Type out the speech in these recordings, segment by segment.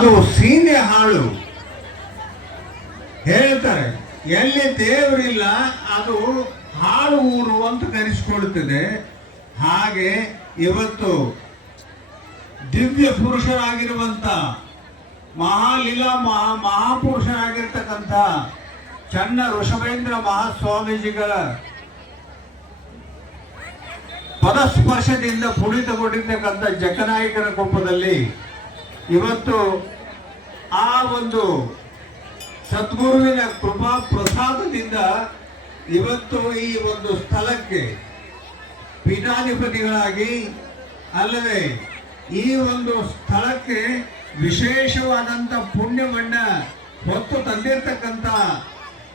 ಅದು ಸೀಮೆ ಹಾಳು. ಹೇಳ್ತಾರೆ, ಎಲ್ಲಿ ದೇವರಿಲ್ಲ ಅದು ಹಾಳು ಊರು ಅಂತ ಕರೆಸಿಕೊಳ್ಳುತ್ತದೆ. ಹಾಗೆ ಇವತ್ತು ದಿವ್ಯ ಪುರುಷರಾಗಿರುವಂಥ ಮಹಾಲೀಲಾ ಮಹಾ ಮಹಾಪುರುಷರಾಗಿರ್ತಕ್ಕಂಥ ಚನ್ನ ಋಷಭೇಂದ್ರ ಮಹಾಸ್ವಾಮೀಜಿಗಳ ಪದಸ್ಪರ್ಶದಿಂದ ಪುಣಿತಗೊಂಡಿರ್ತಕ್ಕಂಥ ಜಕನಾಯಕನ ಕೊಪ್ಪದಲ್ಲಿ ಇವತ್ತು ಆ ಒಂದು ಸದ್ಗುರುವಿನ ಕೃಪಾ ಪ್ರಸಾದದಿಂದ ಇವತ್ತು ಈ ಒಂದು ಸ್ಥಳಕ್ಕೆ ಪೀಠಾಧಿಪತಿಗಳಾಗಿ ಅಲ್ಲದೆ ಈ ಒಂದು ಸ್ಥಳಕ್ಕೆ ವಿಶೇಷವಾದಂಥ ಪುಣ್ಯವನ್ನ ಹೊತ್ತು ತಂದಿರ್ತಕ್ಕಂಥ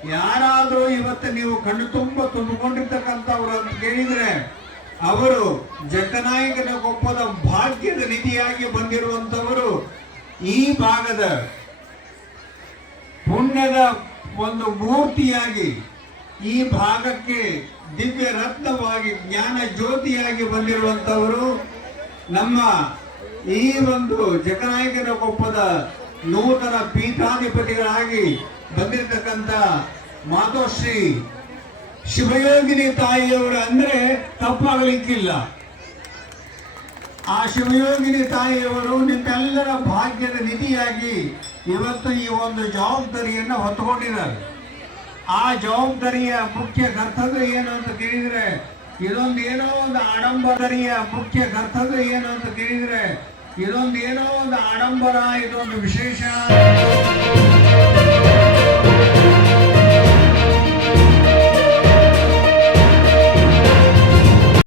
ಯಾರಾದರೂ ಇವತ್ತು ನೀವು ಕಣ್ಣು ತುಂಬ ತುಂಬಿಕೊಂಡಿರ್ತಕ್ಕಂಥವ್ರು ಅಂತ ಕೇಳಿದ್ರೆ ಅವರು ಜಕ್ಕನಾಯಕನ ಕೊಪ್ಪದ ಭಾಗ್ಯದ ನಿಧಿಯಾಗಿ ಬಂದಿರುವಂತವರು ಈ ಭಾಗದ ಪುಣ್ಯದ ಒಂದು ಮೂರ್ತಿಯಾಗಿ ಈ ಭಾಗಕ್ಕೆ ದಿವ್ಯ ರತ್ನವಾಗಿ, ಜ್ಞಾನ ಜ್ಯೋತಿಯಾಗಿ ಬಂದಿರುವಂತವರು ನಮ್ಮ ಈ ಒಂದು ಜಗನಾಯಕನ ಕೊಪ್ಪದ ನೂತನ ಪೀಠಾಧಿಪತಿಗಳಾಗಿ ಬಂದಿರತಕ್ಕಂಥ ಮಾತೋಶ್ರೀ ಶಿವಯೋಗಿನಿ ತಾಯಿಯವರು ಅಂದ್ರೆ ತಪ್ಪಾಗಲಿಕ್ಕಿಲ್ಲ. ಆ ಶಿವಯೋಗಿನಿ ತಾಯಿಯವರು ನಿಮ್ಮೆಲ್ಲರ ಭಾಗ್ಯದ ನಿಧಿಯಾಗಿ ಇವತ್ತು ಈ ಒಂದು ಜವಾಬ್ದಾರಿಯನ್ನು ಹೊತ್ತುಕೊಂಡಿದ್ದಾರೆ. ಆ ಜವಾಬ್ದಾರಿಯ ಮುಖ್ಯ ಕರ್ತವ್ಯ ಏನು ಅಂತ ತಿಳಿದ್ರೆ ಇದೊಂದು ಏನೋ ಒಂದು ಆಡಂಬರಿಯ ಮುಖ್ಯ ಕರ್ತವ್ಯ ಏನು ಅಂತ ತಿಳಿದ್ರೆ ಇದೊಂದು ಏನೋ ಒಂದು ಆಡಂಬರ, ಇದೊಂದು ವಿಶೇಷ.